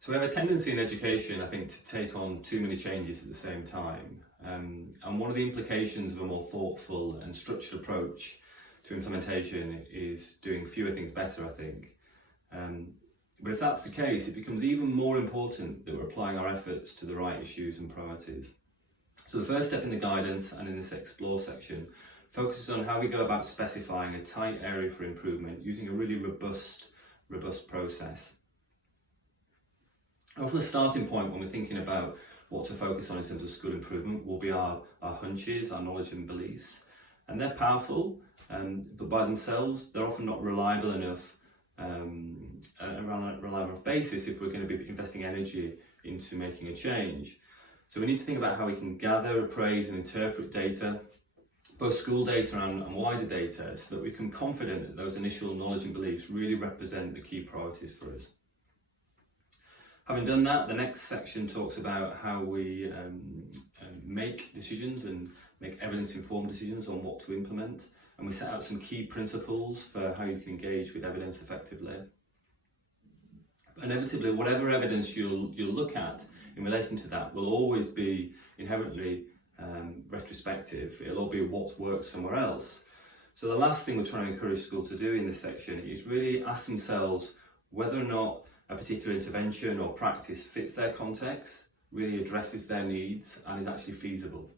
So we have a tendency in education, I think, to take on too many changes at the same time. And one of the implications of a more thoughtful and structured approach to implementation is doing fewer things better, I think. But if that's the case, it becomes even more important that we're applying our efforts to the right issues and priorities. So the first step in the guidance and in this explore section focuses on how we go about specifying a tight area for improvement using a really robust process. Often the starting point when we're thinking about what to focus on in terms of school improvement will be our hunches, our knowledge and beliefs. And they're powerful, but by themselves, they're often not reliable enough, reliable basis if we're going to be investing energy into making a change. So we need to think about how we can gather, appraise and interpret data, both school data and wider data, so that we can be confident that those initial knowledge and beliefs really represent the key priorities for us. Having done that, the next section talks about how we make decisions and make evidence-informed decisions on what to implement, and we set out some key principles for how you can engage with evidence effectively. Inevitably, whatever evidence you'll look at in relation to that will always be inherently retrospective. It'll all be what's worked somewhere else. So the last thing we're trying to encourage schools to do in this section is really ask themselves whether or not a particular intervention or practice fits their context, really addresses their needs and is actually feasible.